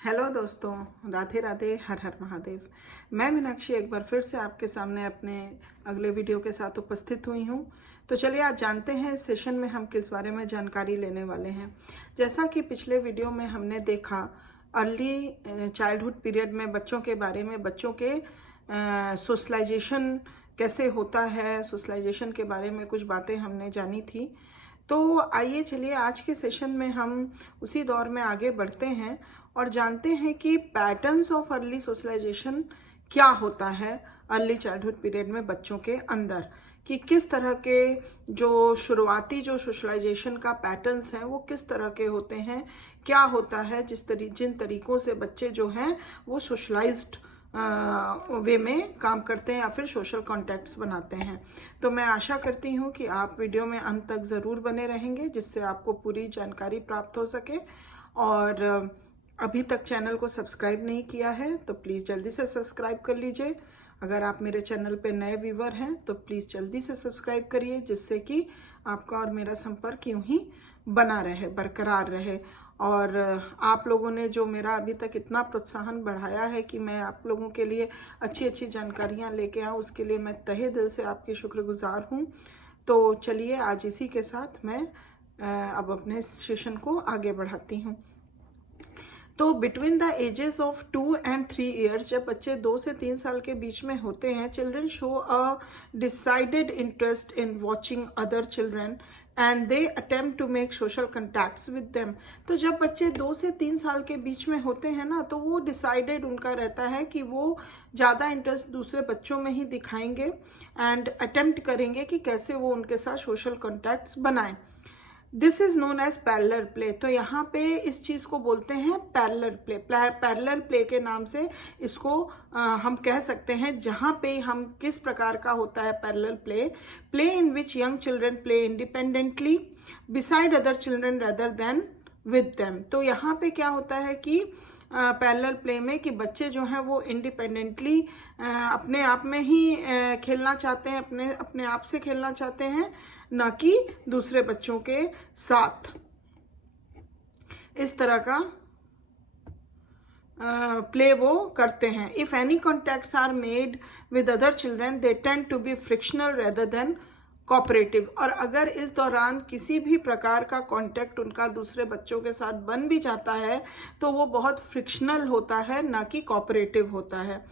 Hello दोस्तों, राधे राधे, हर हर महादेव। मैं मीनाक्षी एक बार फिर से आपके सामने अपने अगले वीडियो के साथ उपस्थित हुई हूँ। तो चलिए आज जानते हैं इस सेशन में हम किस बारे में जानकारी लेने वाले हैं। जैसा कि पिछले वीडियो में हमने देखा, अर्ली चाइल्डहुड पीरियड में बच्चों के बारे में, बच्चों के सोशलाइजेशन कैसे होता है, सोशलाइजेशन के बारे में कुछ बातें हमने जानी थी। तो आइए चलिए आज के सेशन में हम उसी दौर में आगे बढ़ते हैं और जानते हैं कि पैटर्न्स ऑफ अर्ली सोशलाइजेशन क्या होता है अर्ली चाइल्डहुड पीरियड में बच्चों के अंदर, कि किस तरह के जो शुरुआती जो सोशलाइजेशन का पैटर्न्स हैं वो किस तरह के होते हैं, क्या होता है, जिन तरीकों से बच्चे जो हैं वो सोशलाइज्ड वे में काम करते हैं या फिर सोशल कॉन्टैक्ट्स बनाते हैं। तो मैं आशा करती हूँ कि आप वीडियो में अंत तक ज़रूर बने रहेंगे, जिससे आपको पूरी जानकारी प्राप्त हो सके। और अभी तक चैनल को सब्सक्राइब नहीं किया है तो प्लीज़ जल्दी से सब्सक्राइब कर लीजिए। अगर आप मेरे चैनल पे नए व्यूवर हैं तो प्लीज़ जल्दी से सब्सक्राइब करिए, जिससे कि आपका और मेरा संपर्क यूं ही बना रहे, बरकरार रहे। और आप लोगों ने जो मेरा अभी तक इतना प्रोत्साहन बढ़ाया है कि मैं आप लोगों के लिए अच्छी अच्छी जानकारियां लेके आऊँ, उसके लिए मैं तहे दिल से आपकी शुक्रगुजार हूँ। तो चलिए आज इसी के साथ मैं अब अपने सेशन को आगे बढ़ाती हूँ। तो between the ages of 2 and 3 years, जब बच्चे 2 से 3 साल के बीच में होते हैं, children show a decided interest in watching other children and they attempt to make social contacts with them. तो जब बच्चे 2 से 3 साल के बीच में होते हैं ना, तो वो डिसाइडेड उनका रहता है कि वो ज़्यादा इंटरेस्ट दूसरे बच्चों में ही दिखाएंगे एंड अटेम्प्ट करेंगे कि कैसे वो उनके साथ सोशल कॉन्टैक्ट्स बनाएं। This is known as parallel play. तो यहाँ पे इस चीज को बोलते हैं पैरेलल प्ले। पैरेलल प्ले के नाम से इसको हम कह सकते हैं। जहाँ पे हम किस प्रकार का होता है parallel play, play in which young children play independently beside other children rather than with them. तो यहाँ पे क्या होता है कि पैरेलल प्ले में कि बच्चे जो हैं वो इंडिपेंडेंटली अपने आप में ही खेलना चाहते हैं, अपने आप से खेलना चाहते हैं, ना कि दूसरे बच्चों के साथ। इस तरह का प्ले वो करते हैं। If any contacts are made with other children they tend to be frictional rather than cooperative. और अगर इस दौरान किसी भी प्रकार का कांटेक्ट उनका दूसरे बच्चों के साथ बन भी जाता है तो वो बहुत फ्रिक्शनल होता है, ना कि कोऑपरेटिव होता है।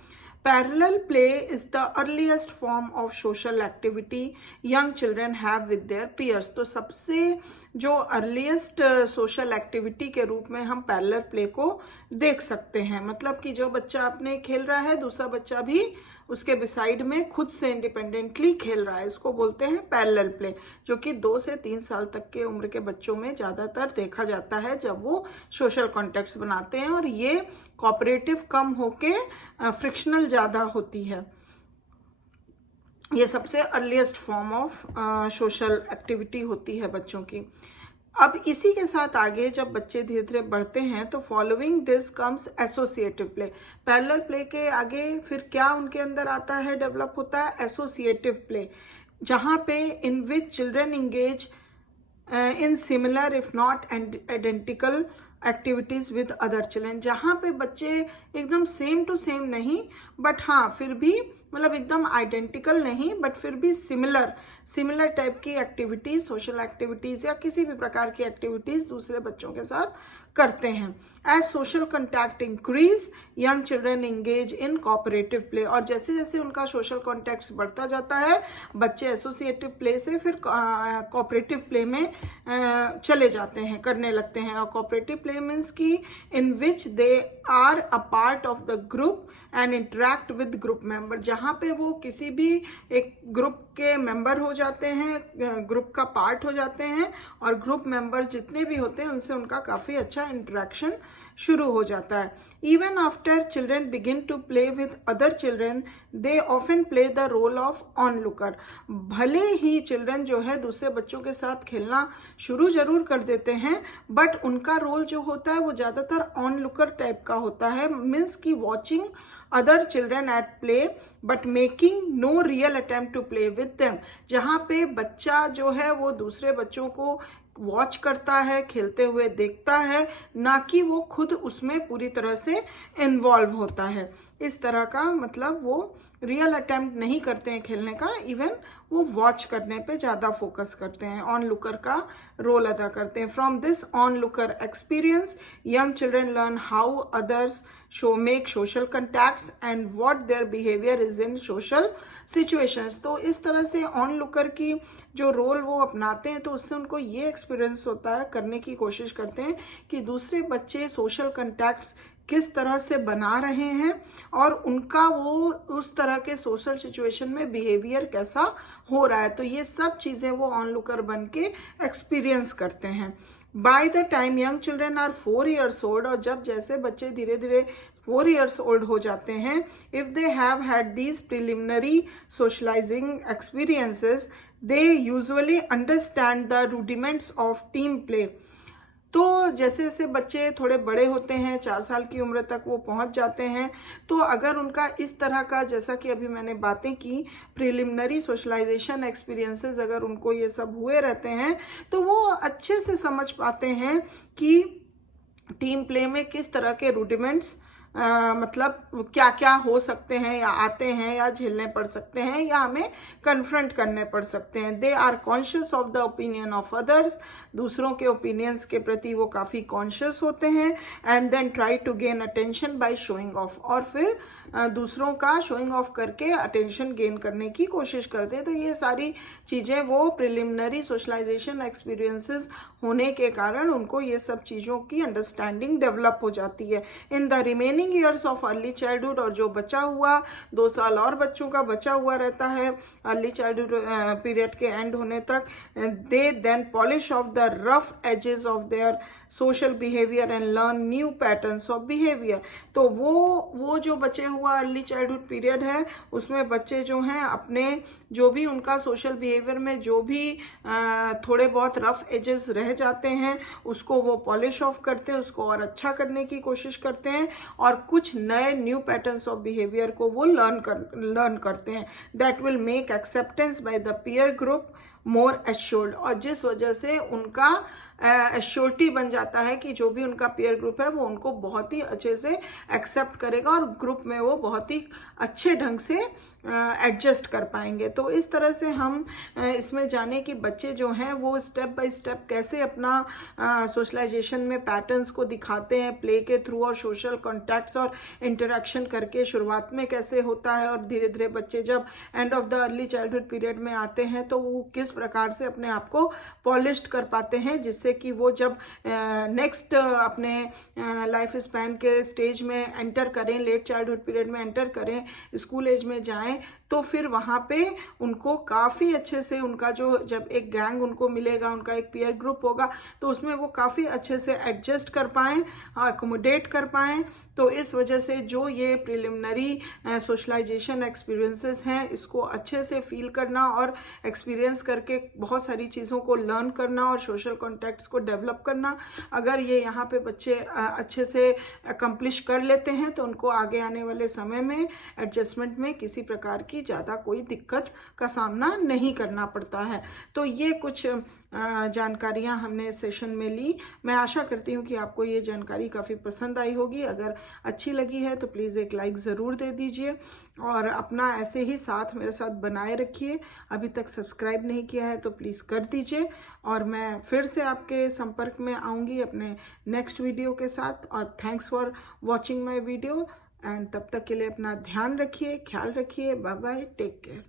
Parallel play is the earliest form of social activity young children have with their peers. तो सबसे जो अर्लीस्ट सोशल एक्टिविटी के रूप में हम पैरेलल प्ले को देख सकते हैं। मतलब कि जो बच्चा अपने खेल रहा है, दूसरा बच्चा भी उसके बिसाइड में खुद से इंडिपेंडेंटली खेल रहा है, इसको बोलते हैं पैरेलल प्ले, जो कि 2 से 3 साल तक के उम्र के बच्चों में ज़्यादातर देखा जाता है जब वो सोशल कॉन्टैक्ट्स बनाते हैं। और ये कोऑपरेटिव कम होके फ्रिक्शनल ज़्यादा होती है। ये सबसे earliest form of social activity होती है बच्चों की। अब इसी के साथ आगे जब बच्चे धीरे धीरे बढ़ते हैं तो following this comes associative play. Parallel play के आगे फिर क्या उनके अंदर आता है, डेवलप होता है एसोसिएटिव प्ले, जहाँ पे in which children engage in similar if not identical activities with other children. जहाँ पे बच्चे एकदम सेम टू सेम नहीं, बट हाँ फिर भी मतलब एकदम आइडेंटिकल नहीं, बट फिर भी सिमिलर टाइप की एक्टिविटीज, सोशल एक्टिविटीज या किसी भी प्रकार की एक्टिविटीज दूसरे बच्चों के साथ करते हैं। As social contact increase young children engage in cooperative play. और जैसे जैसे उनका सोशल कॉन्टैक्ट्स बढ़ता जाता है, बच्चे एसोसिएटिव प्ले से फिर कोऑपरेटिव प्ले में चले जाते हैं, करने लगते हैं। और कोऑपरेटिव प्ले मीन्स की in which they are a part of the group and interact with group member. जहाँ पे वो किसी भी एक ग्रुप के मेंबर हो जाते हैं, ग्रुप का पार्ट हो जाते हैं, और ग्रुप मेंबर्स जितने भी होते हैं उनसे उनका काफ़ी अच्छा इंटरेक्शन शुरू हो जाता है। Even after children begin to play with other children they often play the role of onlooker. भले ही चिल्ड्रन जो है दूसरे बच्चों के साथ खेलना शुरू जरूर कर देते हैं, बट उनका रोल जो होता है वो ज़्यादातर ऑन लुकर टाइप का होता है। मीन्स की watching other children at play but making no real attempt to play with them. जहाँ पे बच्चा जो है वो दूसरे बच्चों को वॉच करता है, खेलते हुए देखता है, ना कि वो खुद उसमें पूरी तरह से इन्वॉल्व होता है। इस तरह का मतलब वो रियल अटेम्प्ट नहीं करते हैं खेलने का, इवन वो वॉच करने पे ज़्यादा फोकस करते हैं, ऑन लुकर का रोल अदा करते हैं। From this on looker experience young children learn how others make social contacts and what their behaviour is in social situations. तो इस तरह से ऑन लुकर की जो रोल वो अपनाते हैं, तो उससे उनको ये एक्सपीरियंस होता है, करने की कोशिश करते हैं कि दूसरे बच्चे सोशल कॉन्टैक्ट्स किस तरह से बना रहे हैं और उनका वो उस तरह के सोशल सिचुएशन में बिहेवियर कैसा हो रहा है। तो ये सब चीज़ें वो ऑन लुकर बन के एक्सपीरियंस करते हैं। By the time young children are 4 years old, और जब जैसे बच्चे धीरे धीरे 4 years old हो जाते हैं, if they have had these preliminary socialising experiences, they usually understand the rudiments of team play. तो जैसे जैसे बच्चे थोड़े बड़े होते हैं, 4 साल की उम्र तक वो पहुंच जाते हैं, तो अगर उनका इस तरह का, जैसा कि अभी मैंने बातें की, प्रिलिमिनरी सोशलाइजेशन एक्सपीरियंसेस अगर उनको ये सब हुए रहते हैं, तो वो अच्छे से समझ पाते हैं कि टीम प्ले में किस तरह के रूडिमेंट्स मतलब क्या क्या हो सकते हैं, या आते हैं, या झेलने पड़ सकते हैं, या हमें कन्फ्रंट करने पड़ सकते हैं। They are conscious of the opinion of others, दूसरों के ओपिनियंस के प्रति वो काफ़ी कॉन्शियस होते हैं। And then try to gain attention by showing off, और फिर दूसरों का शोइंग ऑफ करके अटेंशन गेन करने की कोशिश करते हैं। तो ये सारी चीज़ें वो प्रिलिमिनरी सोशलाइजेशन एक्सपीरियंसेस होने के कारण उनको ये सब चीज़ों की अंडरस्टैंडिंग डेवलप हो जाती है। In the remaining years of early childhood, और जो बचा हुआ 2 साल और बच्चों का बचा हुआ रहता है अर्ली चाइल्डहुड पीरियड के एंड होने तक, they then polish off the rough edges of their social behaviour and learn new patterns of behaviour. तो वो जो बचे हुआ अर्ली चाइल्डहुड पीरियड है, उसमें बच्चे जो हैं अपने जो भी उनका सोशल बिहेवियर में जो भी थोड़े बहुत रफ एजेस रह जाते हैं, उसको वो पॉलिश ऑफ करते हैं, उसको और अच्छा करने की कोशिश करते हैं, और कुछ नए न्यू पैटर्न्स ऑफ बिहेवियर को वो लर्न करते हैं। That will make acceptance by the peer group more assured, और जिस वजह से उनका एश्योरिटी बन जाता है कि जो भी उनका पीयर ग्रुप है वो उनको बहुत ही अच्छे से एक्सेप्ट करेगा, और ग्रुप में वो बहुत ही अच्छे ढंग से एडजस्ट कर पाएंगे। तो इस तरह से हम इसमें जाने कि बच्चे जो हैं वो स्टेप बाय स्टेप कैसे अपना सोशलाइजेशन में पैटर्न्स को दिखाते हैं प्ले के थ्रू, और सोशल कॉन्टैक्ट्स और इंटरेक्शन करके शुरुआत में कैसे होता है, और धीरे धीरे बच्चे जब end of the early childhood period में आते हैं तो वो किस प्रकार से अपने आप को पॉलिश्ड कर पाते हैं, जिससे कि वो जब नेक्स्ट अपने लाइफ स्पैन के स्टेज में एंटर करें, लेट चाइल्डहुड पीरियड में एंटर करें, स्कूल एज में जाएं, तो फिर वहाँ पे उनको काफ़ी अच्छे से उनका जो जब एक गैंग उनको मिलेगा, उनका एक पीयर ग्रुप होगा, तो उसमें वो काफ़ी अच्छे से एडजस्ट कर पाएँ, अकोमोडेट कर पाएँ। तो इस वजह से जो ये प्रिलिमिनरी सोशलाइजेशन एक्सपीरियंसेस हैं, इसको अच्छे से फील करना और एक्सपीरियंस करके बहुत सारी चीज़ों को लर्न करना और सोशल कॉन्टैक्ट्स को डेवलप करना, अगर ये यहाँ पे बच्चे अच्छे से अकम्प्लिश कर लेते हैं, तो उनको आगे आने वाले समय में एडजस्टमेंट में किसी प्रकार की ज़्यादा कोई दिक्कत का सामना नहीं करना पड़ता है। तो ये कुछ जानकारियाँ हमने इस सेशन में ली। मैं आशा करती हूँ कि आपको ये जानकारी काफ़ी पसंद आई होगी। अगर अच्छी लगी है तो प्लीज़ एक लाइक ज़रूर दे दीजिए, और अपना ऐसे ही साथ मेरे साथ बनाए रखिए। अभी तक सब्सक्राइब नहीं किया है तो प्लीज़ कर दीजिए, और मैं फिर से आपके संपर्क में आऊँगी अपने नेक्स्ट वीडियो के साथ। और thanks for watching my video, and तब तक के लिए अपना ध्यान रखिए, ख्याल रखिए। Bye bye, take care.